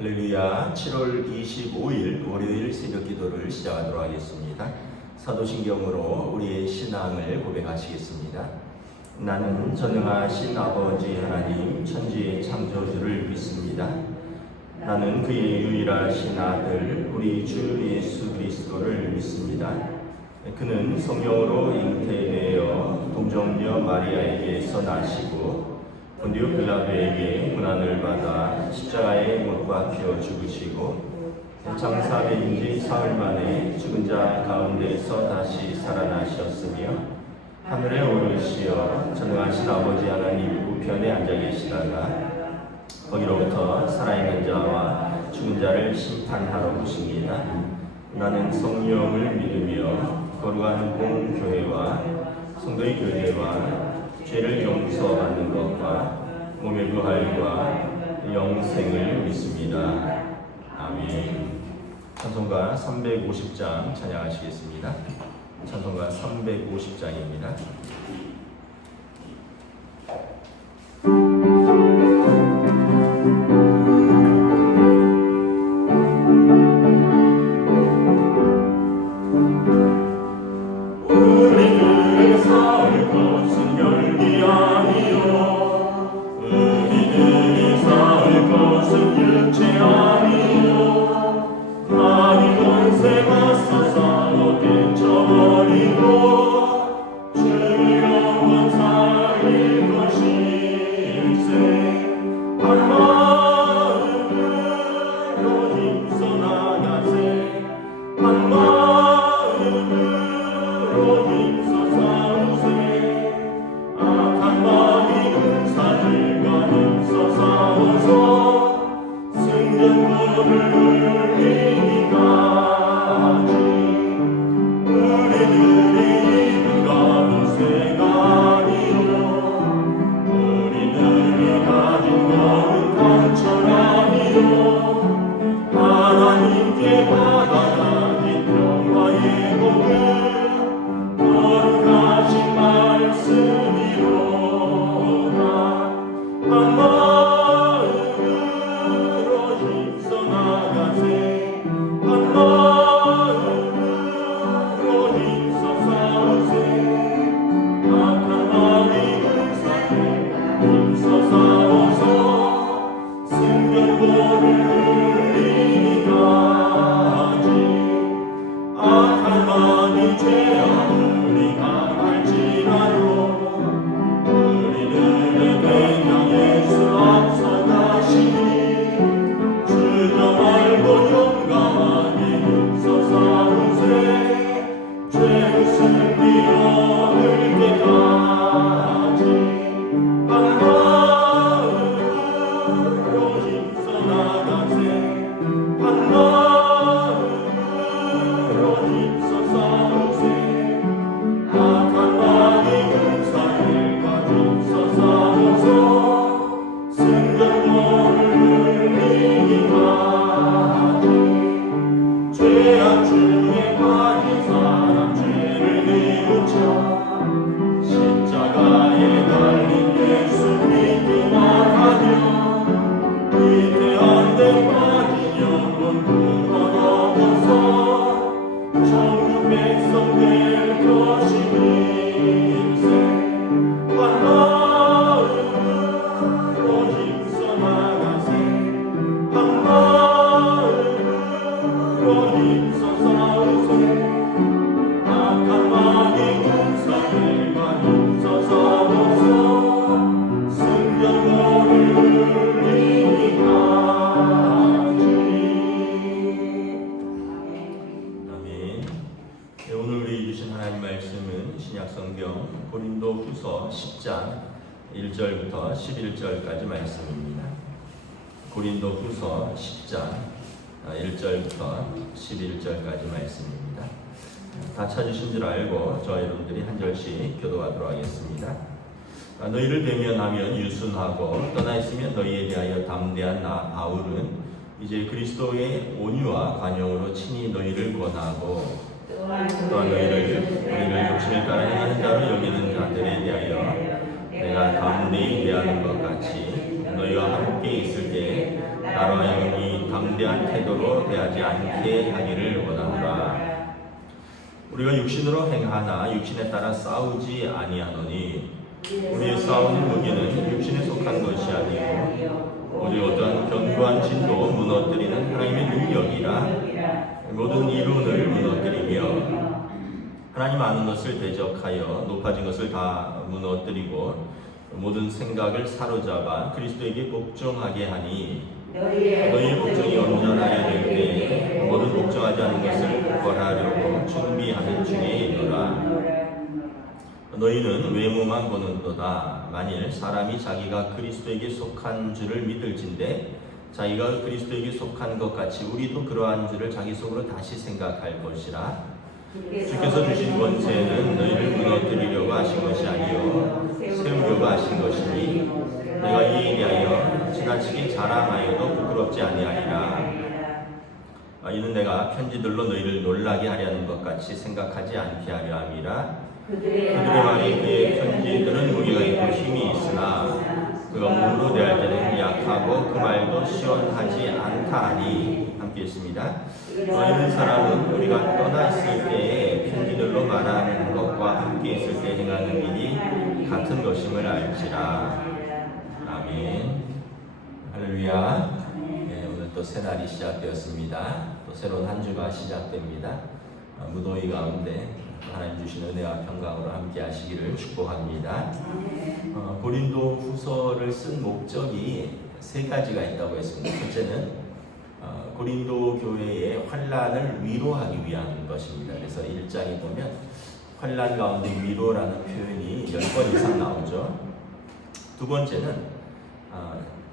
할렐루야. 7월 25일 월요일 새벽 기도를 시작하도록 하겠습니다. 사도신경으로 우리의 신앙을 고백하시겠습니다. 나는 전능하신 아버지 하나님 천지의 창조주를 믿습니다. 나는 그의 유일하신 아들 우리 주 예수 그리스도를 믿습니다. 그는 성령으로 잉태되어 동정녀 마리아에게서 나시고 본디오 빌라도에게 고난을 받아 십자가에 못 박혀 죽으시고 장사된 지 사흘 만에 죽은 자 가운데서 다시 살아나셨으며 하늘에 오르시어 전능하신 아버지 하나님 우편에 앉아 계시다가 거기로부터 살아있는 자와 죽은 자를 심판하러 오십니다. 나는 성령을 믿으며 거룩한 공교회와 성도의 교제와 죄를 용서받는 것과 몸의 부활과 영생을 믿습니다. 아멘. 찬송가 350장 찬양하시겠습니다. 찬송가 350장입니다. 고린도후서 10장 1절부터 11절까지 말씀입니다. 고린도후서 10장 1절부터 11절까지 말씀입니다. 다 찾으신 줄 알고 저 여러분들이 한 절씩 교도하도록 하겠습니다. 너희를 배면하면 유순하고 떠나 있으면 너희에 대하여 담대한 나 바울은 이제 그리스도의 온유와 관용으로 친히 너희를 권하고 또한 너희를 욕심에 따라 행하는 자로 여기는 자들에 대하여 내가 담대히 대하는 것 같이 너희와 함께 있을 때 나로 하여금 이 담대한 태도로 대하지 않게 하기를 원하노라. 우리가 육신으로 행하나 육신에 따라 싸우지 아니하노니 우리의 싸우는 무기는 육신에 속한 것이 아니고 오직 어떠한 견고한 진도 무너뜨리는 하나님의 능력이라. 모든 이론을 무너뜨리며 하나님 아는 것을 대적하여 높아진 것을 다 무너뜨리고 모든 생각을 사로잡아 그리스도에게 복종하게 하니 너희의 복종이 온전하게 될 때에 모든 복종하지 않은 것을 벌하려고 준비하는 중에 있노라. 너희는 외모만 보는도다. 만일 사람이 자기가 그리스도에게 속한 줄을 믿을진대 자기가 그리스도에게 속한 것 같이 우리도 그러한 줄을 자기 속으로 다시 생각할 것이라. 주께서 주신 권세는 너희를 무너뜨리려고 하신 것이 아니요 세우려고 하신 것이니 내가 이에 대하여 지나치게 자랑하여도 부끄럽지 아니하리라. 이는 내가 편지들로 너희를 놀라게 하려는 것 같이 생각하지 않게 하려 함이라. 그들의 말이 그의 편지들은 무게가 있고 힘이 있으나 그가 몸으로 대할 때는 약하고 그 말도 시원하지 않다 하니. 함께 있습니다. 이런 사람은 우리가 떠나 있을 때에 편지들로 말하는 것과 함께 있을 때 행하는 일이 같은 것임을 알지라. 아멘. 할렐루야. 네, 오늘 또 새 날이 시작되었습니다. 또 새로운 한 주가 시작됩니다. 무더위 가운데 하나님 주신 은혜와 평강으로 함께 하시기를 축복합니다. 고린도 후서를 쓴 목적이 세 가지가 있다고 했습니다. 첫째는 고린도 교회의 환난을 위로하기 위한 것입니다. 그래서 1장에 보면 환난 가운데 위로라는 표현이 10번 이상 나오죠. 두 번째는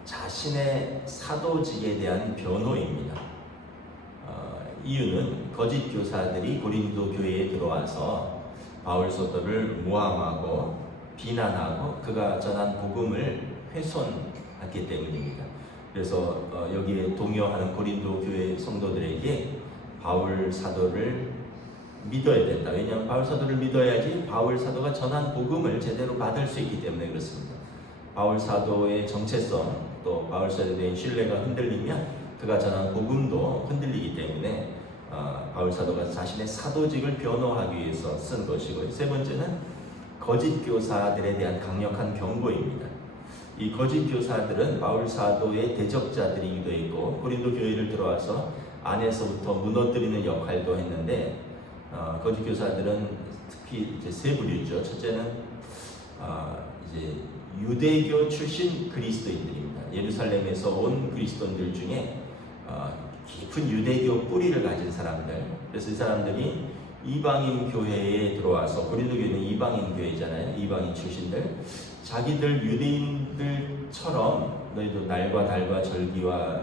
자신의 사도직에 대한 변호입니다. 이유는 거짓 교사들이 고린도 교회에 들어와서 바울 사도를 모함하고 비난하고 그가 전한 복음을 훼손했기 때문입니다. 그래서 여기에 동요하는 고린도 교회 성도들에게 바울 사도를 믿어야 된다. 왜냐하면 바울 사도를 믿어야지 바울 사도가 전한 복음을 제대로 받을 수 있기 때문에 그렇습니다. 바울 사도의 정체성 또 바울 사도에 대한 신뢰가 흔들리면 그가 전한 복음도 흔들리기 때문에 바울 사도가 자신의 사도직을 변호하기 위해서 쓴 것이고, 세 번째는 거짓 교사들에 대한 강력한 경고입니다. 이 거짓 교사들은 바울 사도의 대적자들이기도 했고 고린도 교회를 들어와서 안에서부터 무너뜨리는 역할도 했는데 거짓 교사들은 특히 이제 세 부류죠. 첫째는 이제 유대교 출신 그리스도인들입니다. 예루살렘에서 온 그리스도인들 중에 깊은 유대교 뿌리를 가진 사람들. 그래서 이 사람들이 이방인 교회에 들어와서, 고린도 교회는 이방인 교회잖아요. 이방인 출신들. 자기들 유대인들처럼 너희도 날과 달과 절기와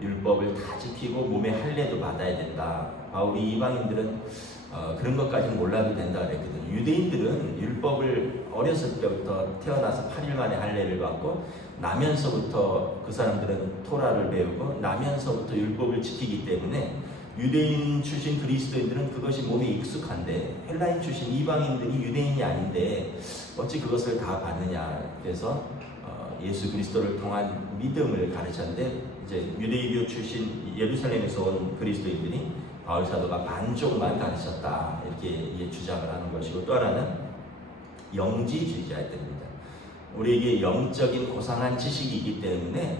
율법을 다 지키고 몸에 할례도 받아야 된다. 바울이 이방인들은 그런 것까지는 몰라도 된다 그랬거든요. 유대인들은 율법을 어렸을 때부터 태어나서 8일 만에 할례를 받고 나면서부터 그 사람들은 토라를 배우고 나면서부터 율법을 지키기 때문에 유대인 출신 그리스도인들은 그것이 몸에 익숙한데 헬라인 출신 이방인들이 유대인이 아닌데 어찌 그것을 다 받느냐. 그래서 예수 그리스도를 통한 믿음을 가르쳤는데 이제 유대교 출신 예루살렘에서 온 그리스도인들이 바울 사도가 반쪽만 가르쳤다 이렇게 주장을 하는 것이고, 또 하나는 영지주의자들입니다. 우리에게 영적인 고상한 지식이 있기 때문에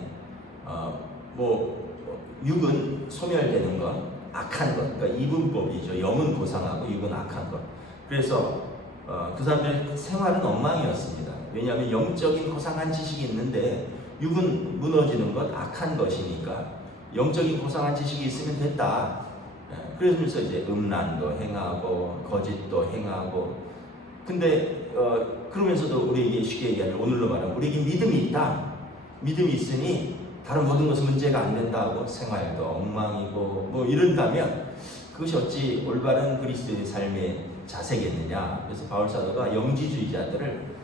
육은 소멸되는 것, 악한 것, 그러니까 이분법이죠. 영은 고상하고 육은 악한 것. 그래서 그 사람들의 생활은 엉망이었습니다. 왜냐하면 영적인 고상한 지식이 있는데 육은 무너지는 것, 악한 것이니까 영적인 고상한 지식이 있으면 됐다. 그래서 이제 음란도 행하고 거짓도 행하고, 근데 그러면서도 우리에게 쉽게 얘기하면 오늘로 말하면 우리에게 믿음이 있다. 믿음이 있으니 다른 모든 것은 문제가 안 된다고 생활도 엉망이고 이런다면 그것이 어찌 올바른 그리스도의 삶의 자세겠느냐. 그래서 바울 사도가 영지주의자들을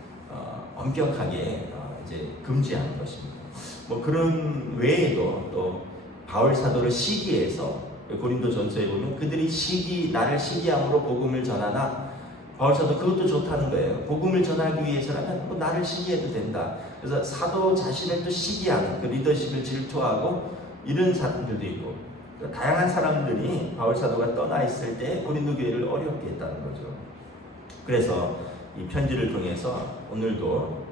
엄격하게 이제 금지하는 것입니다. 그런 외에도 또 바울 사도를 시기해서 고린도 전서에 보면 그들이 나를 시기함으로 복음을 전하나, 바울 사도 그것도 좋다는 거예요. 복음을 전하기 위해서라면 나를 시기해도 된다. 그래서 사도 자신을 또 시기하는 그 리더십을 질투하고 이런 사람들도 있고, 다양한 사람들이 바울 사도가 떠나 있을 때 고린도 교회를 어렵게 했다는 거죠. 그래서 이 편지를 통해서 오늘도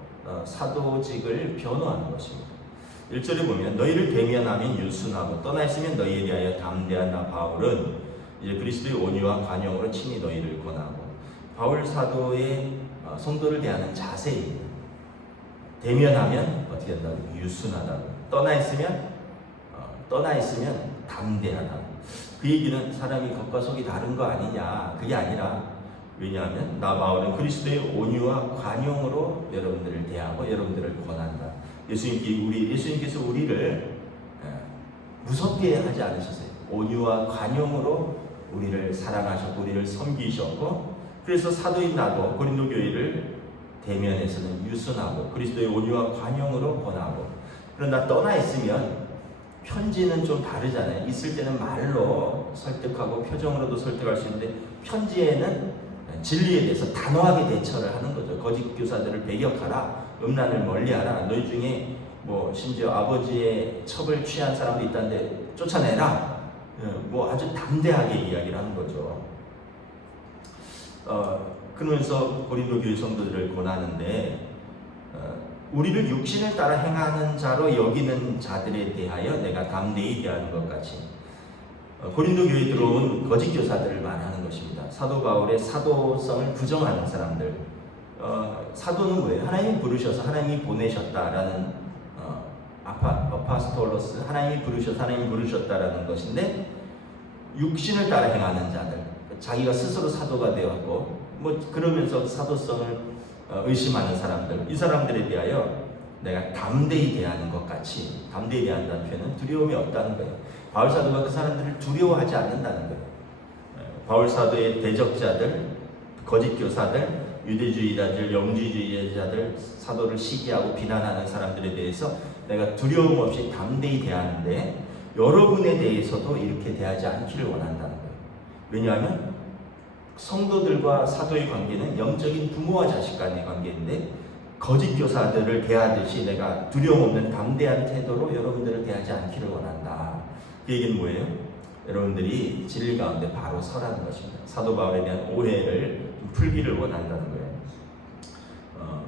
사도직을 변호하는 것입니다. 1절에 보면 너희를 대면하면 유순하고 떠나 있으면 너희에 대하여 담대한 나 바울은 이제 그리스도의 온유와 관용으로 친히 너희를 권하고, 바울 사도의 성도를 대하는 자세입니다. 대면하면 어떻게 된다고? 유순하다고. 떠나 있으면 담대하다고. 그 얘기는 사람이 겉과 속이 다른 거 아니냐, 그게 아니라, 왜냐하면 나 바울은 그리스도의 온유와 관용으로 여러분들을 대하고 여러분들을 권한다. 예수님께서 우리를 무섭게 하지 않으셨어요. 온유와 관용으로 우리를 사랑하셨고 우리를 섬기셨고, 그래서 사도인 나도 고린도 교회를 대면에서는 유순하고 그리스도의 온유와 관용으로 권하고, 그러나 떠나 있으면 편지는 좀 다르잖아요. 있을 때는 말로 설득하고 표정으로도 설득할 수 있는데, 편지에는 진리에 대해서 단호하게 대처를 하는 거죠. 거짓 교사들을 배격하라, 음란을 멀리하라, 너희 중에 뭐 심지어 아버지의 첩을 취한 사람도 있다는데 쫓아내라, 뭐 아주 담대하게 이야기를 하는 거죠. 그러면서 고린도 교회 성도들을 권하는데, 우리를 육신을 따라 행하는 자로 여기는 자들에 대하여 내가 담대히 대하는 것 같이, 고린도 교회에 들어온 거짓 교사들을 말하는 것입니다. 사도 바울의 사도성을 부정하는 사람들. 사도는 뭐예요? 하나님이 부르셔서 하나님이 보내셨다라는, 아파스톨로스, 하나님이 부르셔서 하나님이 부르셨다라는 것인데, 육신을 따라 행하는 자들, 자기가 스스로 사도가 되었고 뭐 그러면서 사도성을 의심하는 사람들, 이 사람들에 대하여 내가 담대히 대하는 것 같이, 담대히 대한다는 표현은 두려움이 없다는 거예요. 바울 사도가 그 사람들을 두려워하지 않는다는 거예요. 바울 사도의 대적자들, 거짓 교사들, 유대주의자들, 영주주의자들, 사도를 시기하고 비난하는 사람들에 대해서 내가 두려움 없이 담대히 대하는데, 여러분에 대해서도 이렇게 대하지 않기를 원한다는 거예요. 왜냐하면 성도들과 사도의 관계는 영적인 부모와 자식 간의 관계인데, 거짓 교사들을 대하듯이 내가 두려움 없는 담대한 태도로 여러분들을 대하지 않기를 원한다. 그 얘기는 뭐예요? 여러분들이 진리 가운데 바로 서라는 것입니다. 사도 바울에 대한 오해를 풀기를 원한다는 거예요.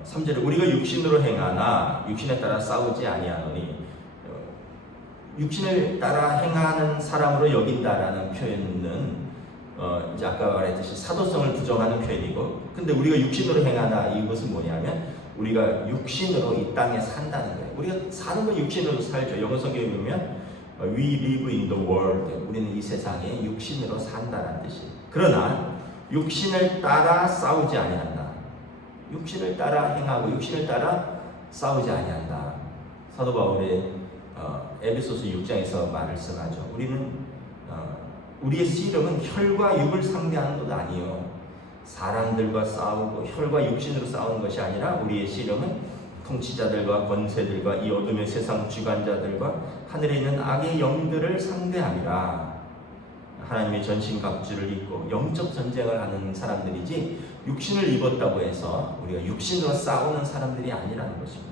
3절에 우리가 육신으로 행하나 육신에 따라 싸우지 아니하노니, 육신을 따라 행하는 사람으로 여긴다라는 표현은 이제 아까 말했듯이 사도성을 부정하는 표현이고, 근데 우리가 육신으로 행하나, 이것은 뭐냐면 우리가 육신으로 이 땅에 산다는 거예요. 우리가 사는 건 육신으로 살죠. 영어 성경에 보면 We live in the world, 우리는 이 세상에 육신으로 산다는 뜻이에요. 그러나 육신을 따라 싸우지 아니한다. 육신을 따라 행하고 육신을 따라 싸우지 아니한다. 사도 바울의 에베소서 6장에서 말씀하죠. 우리는 우리의 씨름은 혈과 육을 상대하는 것 아니요, 사람들과 싸우고 혈과 육신으로 싸우는 것이 아니라 우리의 씨름은 통치자들과 권세들과 이 어둠의 세상 주관자들과 하늘에 있는 악의 영들을 상대함이라. 하나님의 전신갑주를 입고 영적 전쟁을 하는 사람들이지, 육신을 입었다고 해서 우리가 육신으로 싸우는 사람들이 아니라는 것입니다.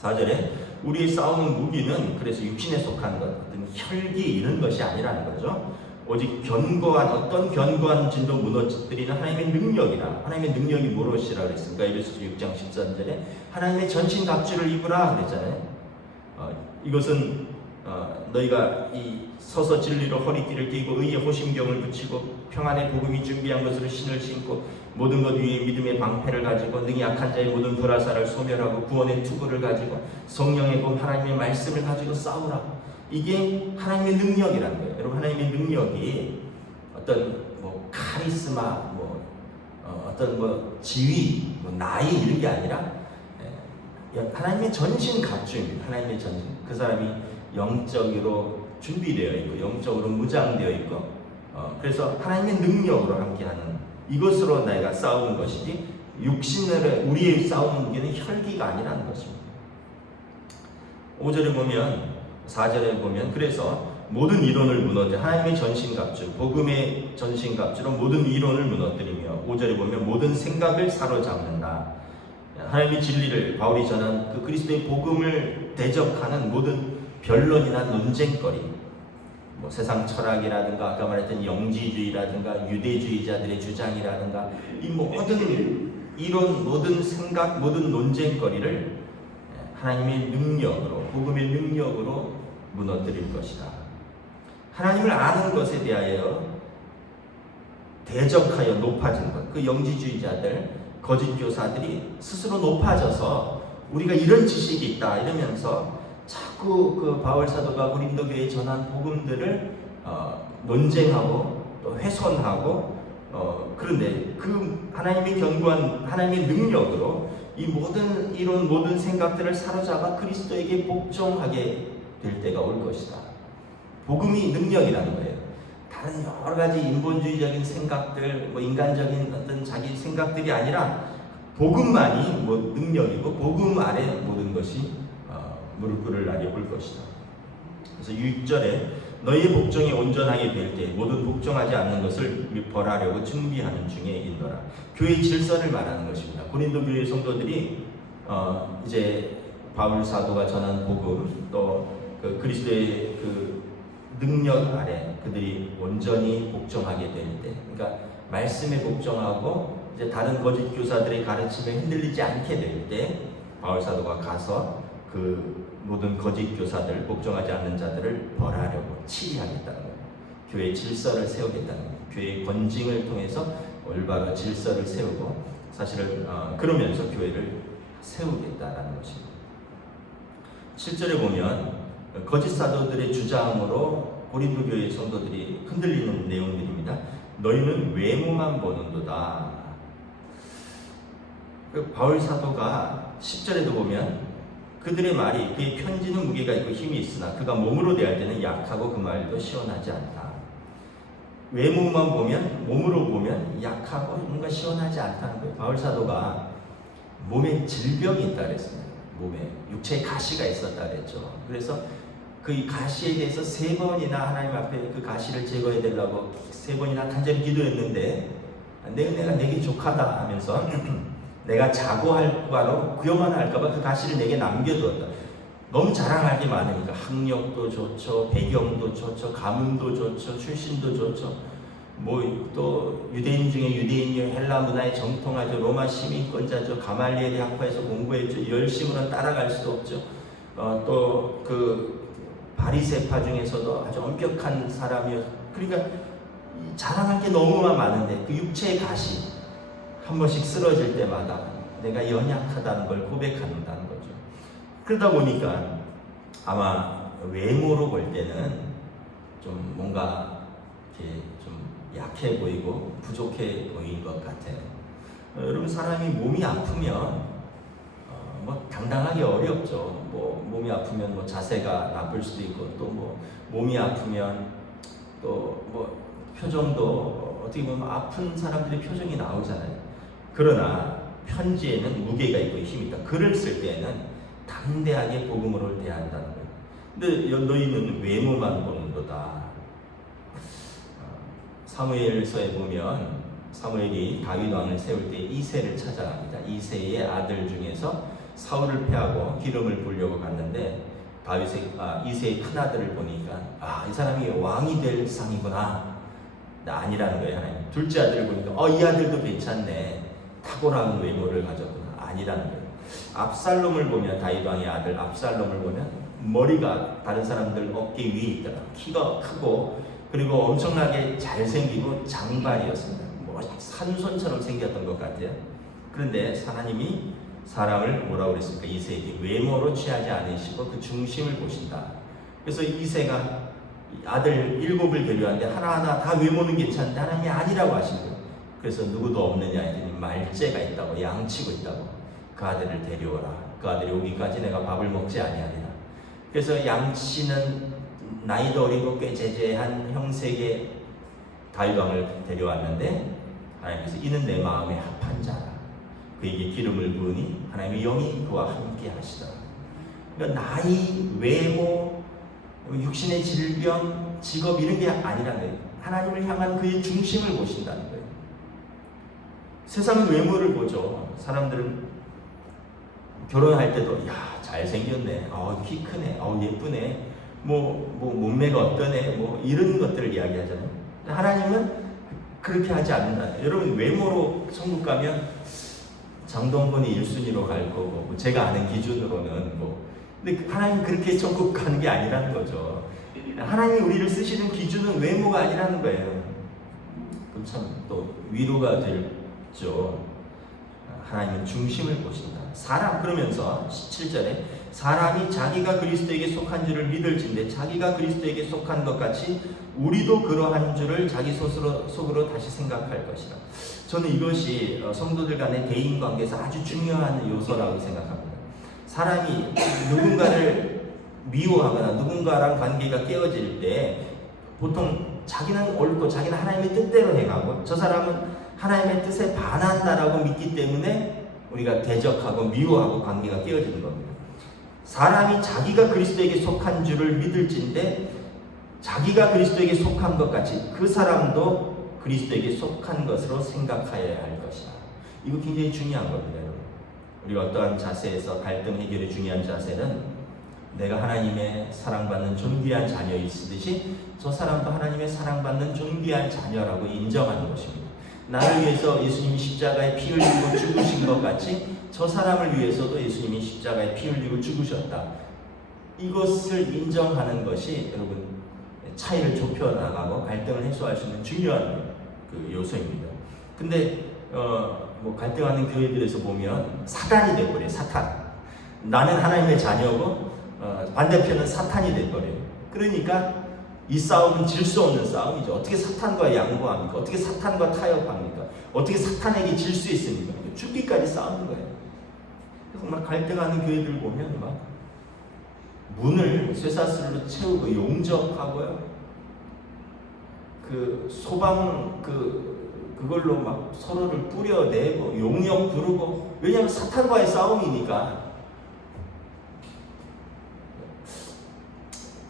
4절에 우리의 싸우는 무기는 그래서 육신에 속한 것, 어떤 혈기 이런 것이 아니라는 거죠. 오직 어떤 견고한 진도 무너뜨리는 하나님의 능력이라. 하나님의 능력이 무엇이라 그랬습니까? 에베소서 6장 13절에 하나님의 전신갑주를 입으라 그랬잖아요. 이것은 너희가 이 서서 진리로 허리띠를 띠고 의의 호심경을 붙이고 평안의 복음이 준비한 것으로 신을 신고 모든 것 위에 믿음의 방패를 가지고 능히 약한 자의 모든 불화살을 소멸하고 구원의 투구를 가지고 성령의 봄 하나님의 말씀을 가지고 싸우라. 이게 하나님의 능력이라는 거예요. 여러분, 하나님의 능력이 어떤 뭐 카리스마, 어떤 지위, 나이 이런 게 아니라 하나님의 전신 갑주입니다. 하나님의 전신. 그 사람이 영적으로 준비되어 있고 영적으로 무장되어 있고, 그래서 하나님의 능력으로 함께하는 이것으로 내가 싸우는 것이지, 육신으로 우리의 싸우는 무기는 혈기가 아니라는 것입니다. 5절에 보면, 4절에 보면, 그래서 모든 이론을 무너뜨려 하나님의 전신갑주, 복음의 전신갑주로 모든 이론을 무너뜨리며, 5절에 보면 모든 생각을 사로잡는다. 하나님의 진리를, 바울이 전한 그 그리스도의 복음을 대적하는 모든 변론이나 논쟁거리, 뭐 세상 철학이라든가 아까 말했던 영지주의라든가 유대주의자들의 주장이라든가 이 모든 이론, 모든 생각, 모든 논쟁거리를 하나님의 능력으로, 복음의 능력으로 무너뜨릴 것이다. 하나님을 아는 것에 대하여 대적하여 높아진 것, 그 영지주의자들, 거짓 교사들이 스스로 높아져서 우리가 이런 지식이 있다 이러면서 자꾸 그 바울 사도가 고린도 교회에 전한 복음들을 논쟁하고 또 훼손하고 그런데 그 하나님의 견고한 하나님의 능력으로 이 모든 이론, 모든 생각들을 사로잡아 그리스도에게 복종하게 될 때가 올 것이다. 복음이 능력이라는 거예요. 다른 여러 가지 인본주의적인 생각들, 뭐 인간적인 어떤 자기 생각들이 아니라 복음만이 뭐 능력이고 복음 아래 모든 것이 무릎 꿇을 날이 올 것이다. 그래서 6절에 너희의 복종이 온전하게 될 때 모든 복종하지 않는 것을 벌하려고 준비하는 중에 있노라. 교회 질서를 말하는 것입니다. 고린도 교회 성도들이 이제 바울 사도가 전한 복음 또 그 그리스도의 그 능력 아래 그들이 온전히 복종하게 될 때, 그러니까 말씀에 복종하고 이제 다른 거짓 교사들의 가르침에 흔들리지 않게 될 때 바울 사도가 가서 그 모든 거짓 교사들, 복종하지 않는 자들을 벌하려고 치리하겠다는 거예요. 교회의 질서를 세우겠다는 거예요. 교회의 권징을 통해서 올바른 질서를 세우고 사실은 그러면서 교회를 세우겠다라는 것입니다. 7절에 보면 거짓 사도들의 주장으로 고린도 교회 성도들이 흔들리는 내용들입니다. 너희는 외모만 보는도다. 그 바울 사도가 10절에도 보면 그들의 말이 그의 편지는 무게가 있고 힘이 있으나 그가 몸으로 대할 때는 약하고 그 말도 시원하지 않다. 외모만 보면, 몸으로 보면 약하고 뭔가 시원하지 않다는 거예요. 바울 사도가 몸에 질병이 있다 그랬습니다. 몸에 육체에 가시가 있었다 그랬죠. 그래서 그 가시에 대해서 3번이나 하나님 앞에 그 가시를 제거해 달라고 3번이나 간절히 기도했는데 내 은혜가 내게 족하다 하면서 내가 자고할 바로 구여만 할까봐 그 가시를 내게 남겨두었다. 너무 자랑할 게 많으니까 학력도 좋죠, 배경도 좋죠, 가문도 좋죠, 출신도 좋죠. 뭐 또 유대인 중에 유대인이요, 헬라 문화에 정통하죠, 로마 시민권자죠, 가말리엘의 학파에서 공부했죠, 열심으로는 따라갈 수도 없죠. 또 그 바리새파 중에서도 아주 엄격한 사람이요. 그러니까 자랑할 게 너무 많은데 그 육체의 가시 한 번씩 쓰러질 때마다 내가 연약하다는 걸 고백한다는 거죠. 그러다 보니까 아마 외모로 볼 때는 좀 뭔가 이렇게 좀 약해 보이고 부족해 보이는 것 같아요. 여러분, 사람이 몸이 아프면 뭐 당당하기 어렵죠. 뭐 몸이 아프면 뭐 자세가 나쁠 수도 있고 또 뭐 몸이 아프면 또 뭐 표정도 어떻게 보면 아픈 사람들의 표정이 나오잖아요. 그러나 편지에는 무게가 있고 힘이 있다. 글을 쓸 때에는 담대하게 복음으로 대한다는 거예요. 근데 너희는 외모만 보는도다. 사무엘서에 보면 사무엘이 다윗 왕을 세울 때 이새를 찾아갑니다. 이새의 아들 중에서 사울을 패하고 기름을 부으려고 갔는데 이새의 큰 아들을 보니까 이 사람이 왕이 될 상이구나. 아니라는 거예요. 하나님. 둘째 아들을 보니까 이 아들도 괜찮네. 탁월한 외모를 가졌구나. 아니라는 거예요. 압살롬을 보면, 다윗 왕의 아들 압살롬을 보면 머리가 다른 사람들 어깨 위에 있더라. 키가 크고 그리고 엄청나게 잘생기고 장발이었습니다. 뭐 산손처럼 생겼던 것 같아요. 그런데 하나님이 사람을 뭐라고 그랬습니까? 이새에게 외모로 취하지 않으시고 그 중심을 보신다. 그래서 이새가 아들 7을 데려왔는데 하나하나 다 외모는 괜찮은데 하나님이 아니라고 하신 거예요. 그래서 누구도 없느냐 했더니 말째가 있다고, 양치고 있다고. 그 아들을 데려오라. 그 아들이 오기까지 내가 밥을 먹지 아니하리라. 그래서 양치는 나이도 어리고 꽤 제재한 형세의 다윗 왕을 데려왔는데 하나님께서 이는 내 마음에 합한 자라. 그에게 기름을 부으니 하나님의 영이 그와 함께 하시더라. 그러니까 나이, 외모, 육신의 질병, 직업 이런 게 아니라는 거예요. 하나님을 향한 그의 중심을 보신다는 거예요. 세상은 외모를 보죠. 사람들은 결혼할 때도 잘생겼네, 키 크네, 예쁘네, 몸매가 어떠네, 이런 것들을 이야기하잖아요. 하나님은 그렇게 하지 않는다. 여러분, 외모로 천국 가면 장동건이 1순위로 갈 거고, 제가 아는 기준으로는 근데 하나님 그렇게 천국 가는 게 아니라는 거죠. 하나님이 우리를 쓰시는 기준은 외모가 아니라는 거예요. 그럼 참 또 위로가 되죠. 하나님은 중심을 보신다. 사람, 그러면서 17절에 사람이 자기가 그리스도에게 속한 줄을 믿을진데 자기가 그리스도에게 속한 것 같이 우리도 그러한 줄을 자기 속으로 다시 생각할 것이라. 저는 이것이 성도들 간의 대인관계에서 아주 중요한 요소라고 생각합니다. 사람이 누군가를 미워하거나 누군가랑 관계가 깨어질 때 보통 자기는 옳고 자기는 하나님의 뜻대로 해가고 저 사람은 하나님의 뜻에 반한다라고 믿기 때문에 우리가 대적하고 미워하고 관계가 깨어지는 겁니다. 사람이 자기가 그리스도에게 속한 줄을 믿을진데 자기가 그리스도에게 속한 것 같이 그 사람도 그리스도에게 속한 것으로 생각하여야 할 것이다. 이거 굉장히 중요한 겁니다. 우리가 어떠한 자세에서 갈등 해결의 중요한 자세는 내가 하나님의 사랑받는 존귀한 자녀이듯이 저 사람도 하나님의 사랑받는 존귀한 자녀라고 인정하는 것입니다. 나를 위해서 예수님이 십자가에 피 흘리고 죽으신 것 같이 저 사람을 위해서도 예수님이 십자가에 피 흘리고 죽으셨다. 이것을 인정하는 것이 여러분 차이를 좁혀나가고 갈등을 해소할 수 있는 중요한 그 요소입니다. 근데 갈등하는 교회들에서 보면 사단이 돼버려요. 사탄. 나는 하나님의 자녀고 반대편은 사탄이 돼버려요. 그러니까 이 싸움은 질 수 없는 싸움이죠. 어떻게 사탄과 양보합니까? 어떻게 사탄과 타협합니까? 어떻게 사탄에게 질 수 있습니까? 죽기까지 싸우는 거예요. 그래서 막 갈등하는 교회들 보면 막 문을 쇠사슬로 채우고 용접하고요. 그 소방 그걸로 막 서로를 뿌려내고 용역 부르고, 왜냐하면 사탄과의 싸움이니까.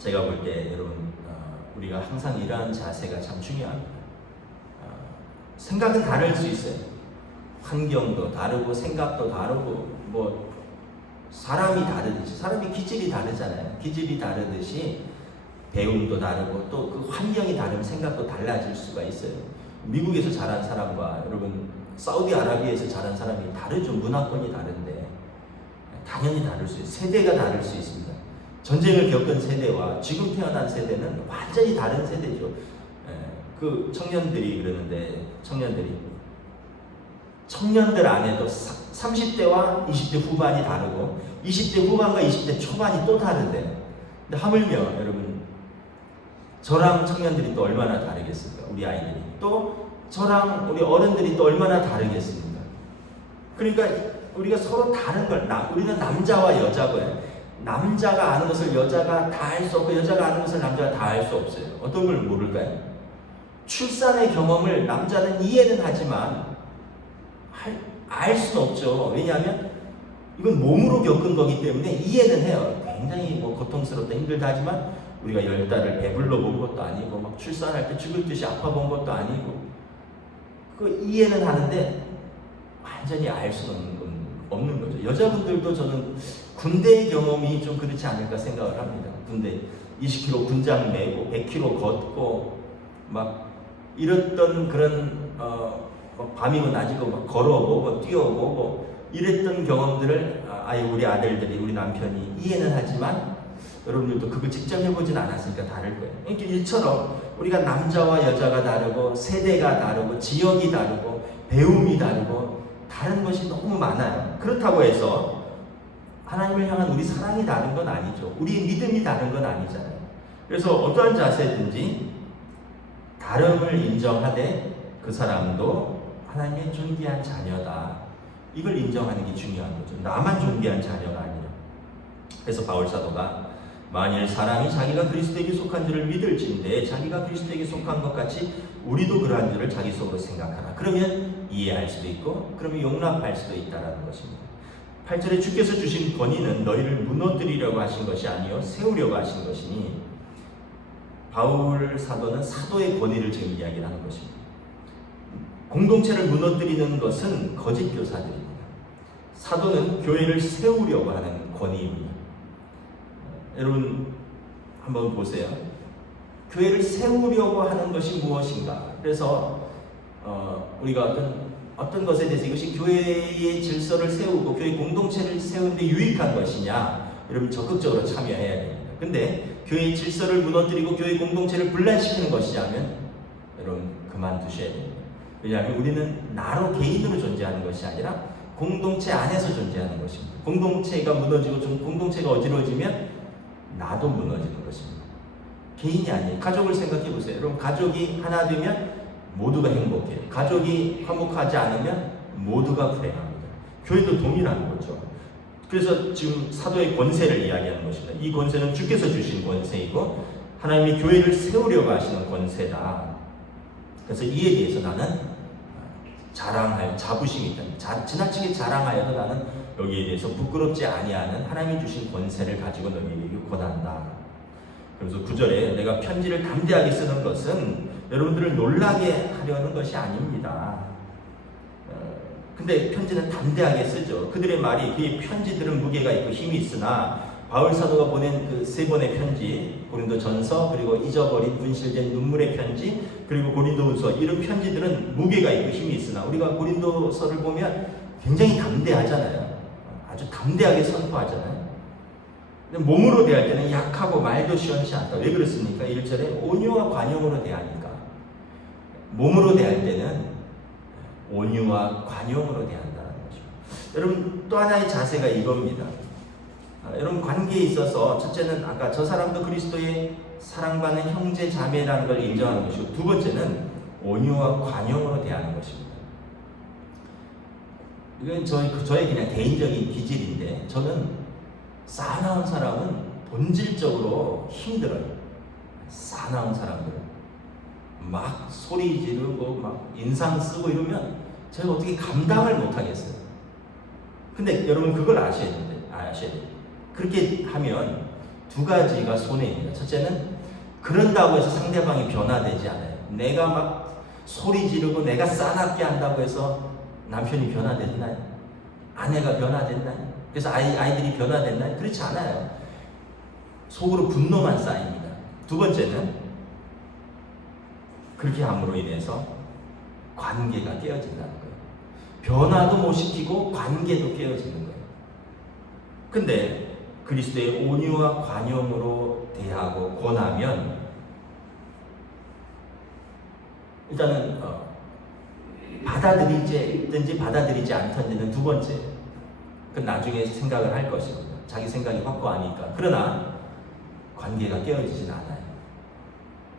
제가 볼 때 여러분 우리가 항상 이러한 자세가 참 중요합니다. 생각은 다를 수 있어요. 환경도 다르고 생각도 다르고 사람이 다르듯이, 사람이 기질이 다르잖아요. 기질이 다르듯이 배움도 다르고 또 그 환경이 다르면 생각도 달라질 수가 있어요. 미국에서 자란 사람과 여러분 사우디아라비아에서 자란 사람이 다르죠. 문화권이 다른데 당연히 다를 수 있어요. 세대가 다를 수 있습니다. 전쟁을 겪은 세대와 지금 태어난 세대는 완전히 다른 세대죠. 그 청년들이 그러는데 청년들 안에도 30대와 20대 후반이 다르고 20대 후반과 20대 초반이 또 다른데, 근데 하물며 여러분 저랑 청년들이 또 얼마나 다르겠습니까? 우리 아이들이 또 저랑 우리 어른들이 또 얼마나 다르겠습니까? 그러니까 우리가 서로 다른 걸, 우리는 남자와 여자고요. 남자가 아는 것을 여자가 다 알 수 없고 여자가 아는 것을 남자가 다 알 수 없어요. 어떤 걸 모를까요? 출산의 경험을 남자는 이해는 하지만 알 수는 없죠. 왜냐하면 이건 몸으로 겪은 거기 때문에 이해는 해요. 굉장히 고통스럽다 힘들다 하지만 우리가 10달을 배불러 본 것도 아니고 막 출산할 때 죽을 듯이 아파 본 것도 아니고 그 이해는 하는데 완전히 알 수는 없는 거죠. 여자분들도 저는 군대의 경험이 좀 그렇지 않을까 생각을 합니다. 군대 20km 군장 메고 100km 걷고 막 이랬던 그런 밤이고 낮이고 막 걸어보고 뛰어보고 이랬던 경험들을 우리 아들들이, 우리 남편이 이해는 하지만 여러분들도 그걸 직접 해보진 않았으니까 다를 거예요. 그러니까 이처럼 우리가 남자와 여자가 다르고 세대가 다르고 지역이 다르고 배움이 다르고 다른 것이 너무 많아요. 그렇다고 해서 하나님을 향한 우리 사랑이 다른 건 아니죠. 우리의 믿음이 다른 건 아니잖아요. 그래서 어떠한 자세든지 다름을 인정하되 그 사람도 하나님의 존귀한 자녀다. 이걸 인정하는 게 중요한 거죠. 나만 존귀한 자녀가 아니라. 그래서 바울 사도가 만일 사람이 자기가 그리스도에게 속한 줄을 믿을진데 자기가 그리스도에게 속한 것 같이 우리도 그러한 줄을 자기 속으로 생각하라. 그러면 이해할 수도 있고 그러면 용납할 수도 있다는 것입니다. 8절에 주께서 주신 권위는 너희를 무너뜨리려고 하신 것이 아니요 세우려고 하신 것이니, 바울 사도는 사도의 권위를 지금 이야기를 하는 것입니다. 공동체를 무너뜨리는 것은 거짓 교사들입니다. 사도는 교회를 세우려고 하는 권위입니다. 여러분 한번 보세요. 교회를 세우려고 하는 것이 무엇인가? 그래서 우리가 어떤 것에 대해서 이것이 교회의 질서를 세우고 교회 공동체를 세우는데 유익한 것이냐, 여러분 적극적으로 참여해야 됩니다. 근데 교회의 질서를 무너뜨리고 교회 공동체를 분란시키는 것이냐면 여러분 그만두셔야 됩니다. 왜냐하면 우리는 나로 개인으로 존재하는 것이 아니라 공동체 안에서 존재하는 것입니다. 공동체가 무너지고 좀 공동체가 어지러워지면 나도 무너지는 것입니다. 개인이 아니에요. 가족을 생각해 보세요. 여러분 가족이 하나 되면 모두가 행복해요. 가족이 화목하지 않으면 모두가 불행합니다. 교회도 동일한 거죠. 그래서 지금 사도의 권세를 이야기하는 것입니다. 이 권세는 주께서 주신 권세이고 하나님이 교회를 세우려고 하시는 권세다. 그래서 이에 대해서 나는 자랑할 자부심이 있다. 지나치게 자랑하여도 나는 여기에 대해서 부끄럽지 아니하는 하나님이 주신 권세를 가지고 너희에게 권한다. 그래서 9절에 내가 편지를 담대하게 쓰는 것은 여러분들을 놀라게 하려는 것이 아닙니다. 근데 편지는 담대하게 쓰죠. 그들의 말이, 그의 편지들은 무게가 있고 힘이 있으나 바울 사도가 보낸 그 세 번의 편지, 고린도전서, 그리고 잊어버린 분실된 눈물의 편지, 그리고 고린도후서, 이런 편지들은 무게가 있고 힘이 있으나 우리가 고린도서를 보면 굉장히 담대하잖아요. 아주 담대하게 선포하잖아요. 근데 몸으로 대할 때는 약하고 말도 시원치 않다. 왜 그렇습니까? 1절에 온유와 관용으로 대하니까. 몸으로 대할 때는 온유와 관용으로 대한다는 거죠. 여러분 또 하나의 자세가 이겁니다. 여러분 관계에 있어서 첫째는 아까 저 사람도 그리스도의 사랑받는 형제 자매라는 걸 인정하는 것이고, 두 번째는 온유와 관용으로 대하는 것입니다. 이건 저의 그냥 개인적인 기질인데, 저는 싸나운 사람은 본질적으로 힘들어요. 싸나운 사람들은 막 소리 지르고 막 인상 쓰고 이러면 제가 어떻게 감당을 못 하겠어요. 근데 여러분 그걸 아셔야 돼요. 그렇게 하면 두 가지가 손해입니다. 첫째는 그런다고 해서 상대방이 변화되지 않아요. 내가 막 소리 지르고 내가 싸납게 한다고 해서 남편이 변화됐나요? 아내가 변화됐나요? 그래서 아이들이 변화됐나요? 그렇지 않아요. 속으로 분노만 쌓입니다. 두 번째는 그렇게 함으로 인해서 관계가 깨어진다는 거예요. 변화도 못 시키고 관계도 깨어지는 거예요. 근데 그리스도의 온유와 관용으로 대하고 권하면 일단은 받아들이든지 받아들이지 않던지는 두 번째, 그건 나중에 생각을 할 것입니다. 자기 생각이 확고하니까. 그러나 관계가 깨어지진 않아요.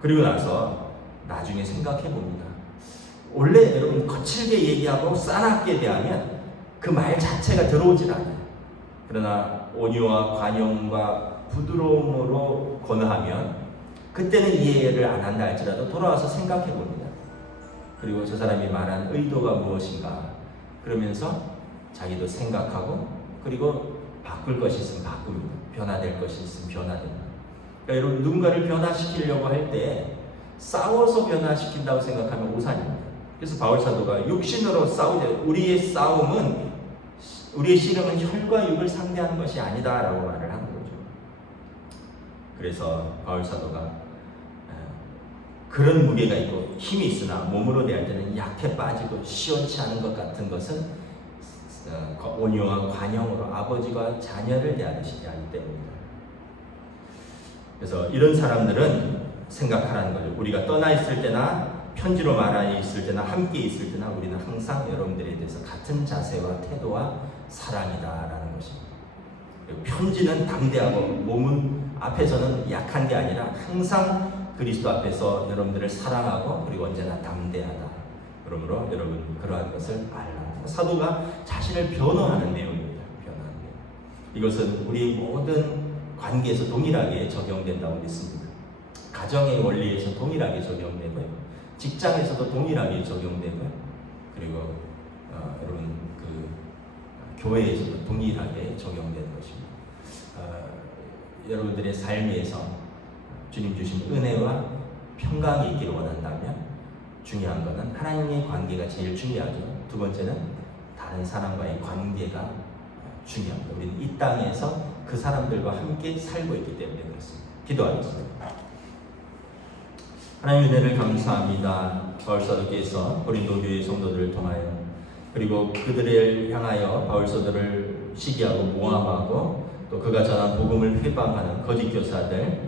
그리고 나서 나중에 생각해 봅니다. 원래 여러분 거칠게 얘기하고 싸납게 대하면 그 말 자체가 들어오질 않아요. 그러나 온유와 관용과 부드러움으로 권하면 그때는 이해를 안 한다 할지라도 돌아와서 생각해 봅니다. 그리고 저 사람이 말한 의도가 무엇인가 그러면서 자기도 생각하고, 그리고 바꿀 것이 있으면 바꿉니다. 변화될 것이 있으면 변화됩니다. 그러니까 여러분 누군가를 변화시키려고 할 때 싸워서 변화시킨다고 생각하면 오산입니다. 그래서 바울 사도가 육신으로 싸우자. 우리의 씨름은 혈과 육을 상대하는 것이 아니다라고 말을 하는 거죠. 그래서 바울 사도가 그런 무게가 있고 힘이 있으나 몸으로 대할 때는 약해 빠지고 시원치 않은 것 같은 것은 온유와 관용으로 아버지와 자녀를 대하듯이 대하기 때문입니다. 그래서 이런 사람들은 생각하라는 거죠. 우리가 떠나 있을 때나 편지로 말하여 있을 때나 함께 있을 때나 우리는 항상 여러분들에 대해서 같은 자세와 태도와 사랑이다라는 것입니다. 편지는 담대하고 몸은 앞에서는 약한 게 아니라 항상 그리스도 앞에서 여러분들을 사랑하고 그리고 언제나 담대하다. 그러므로 여러분 그러한 것을 알라. 사도가 자신을 변호하는 내용입니다. 변호하는 내용. 이것은 우리 모든 관계에서 동일하게 적용된다고 믿습니다. 가정의 원리에서 동일하게 적용되고요. 직장에서도 동일하게 적용되고요. 그리고 여러분 교회에서도 동일하게 적용되는 것입니다. 여러분들의 삶에서 주님 주신 은혜와 평강이 있기를 원한다면 중요한 것은 하나님의 관계가 제일 중요하죠. 두 번째는 다른 사람과의 관계가 중요합니다. 우리는 이 땅에서 그 사람들과 함께 살고 있기 때문에 그렇습니다. 기도하겠습니다. 하나님의 은혜를 감사합니다. 바울사도께서 고린도 교회 성도들을 통하여 그리고 그들을 향하여 바울사도를 시기하고 모함하고 또 그가 전한 복음을 회방하는 거짓 교사들,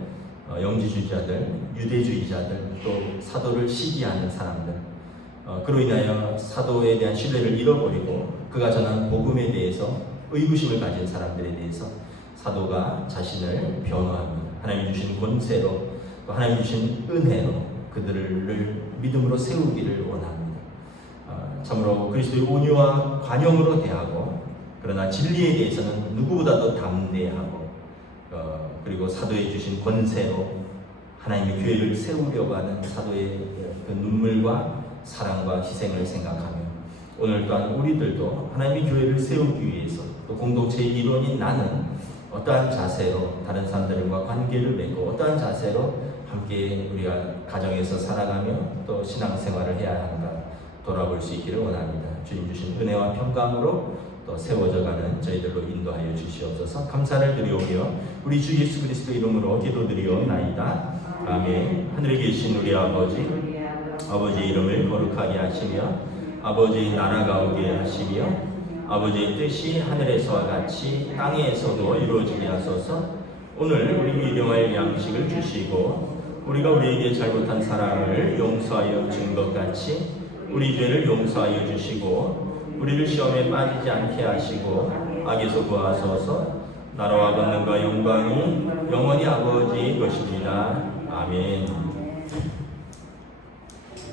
영지주의자들, 유대주의자들, 또 사도를 시기하는 사람들, 그로 인하여 사도에 대한 신뢰를 잃어버리고 그가 전한 복음에 대해서 의구심을 가진 사람들에 대해서 사도가 자신을 변호합니다. 하나님 주신 권세로 또 하나님 주신 은혜로 그들을 믿음으로 세우기를 원합니다. 참으로 그리스도의 온유와 관용으로 대하고 그러나 진리에 대해서는 누구보다도 담대하고 그리고 사도에 주신 권세로 하나님의 교회를 세우려고 하는 사도의 그 눈물과 사랑과 희생을 생각하며 오늘 또한 우리들도 하나님의 교회를 세우기 위해서 또 공동체의 일원인 나는 어떠한 자세로 다른 사람들과 관계를 맺고 어떠한 자세로 함께 우리가 가정에서 살아가며 또 신앙생활을 해야 하는가 돌아볼 수 있기를 원합니다. 주님 주신 은혜와 평강으로 또 세워져가는 저희들로 인도하여 주시옵소서. 감사를 드리오며 우리 주 예수 그리스도 이름으로 기도드리옵나이다. 아멘. 하늘에 계신 우리 아버지 이름을 거룩하게 하시며 아버지의 나라가 오게 하시며 아버지의 뜻이 하늘에서와 같이 땅에서도 이루어지게 하소서. 오늘 우리 일용할 양식을 주시고 우리가 우리에게 잘못한 사람을 용서하여 준 것 같이 우리 죄를 용서하여 주시고 우리를 시험에 빠지지 않게 하시고 악에서 구하소서. 나라와 권능과 영광이 영원히 아버지의 것입니다. 아멘.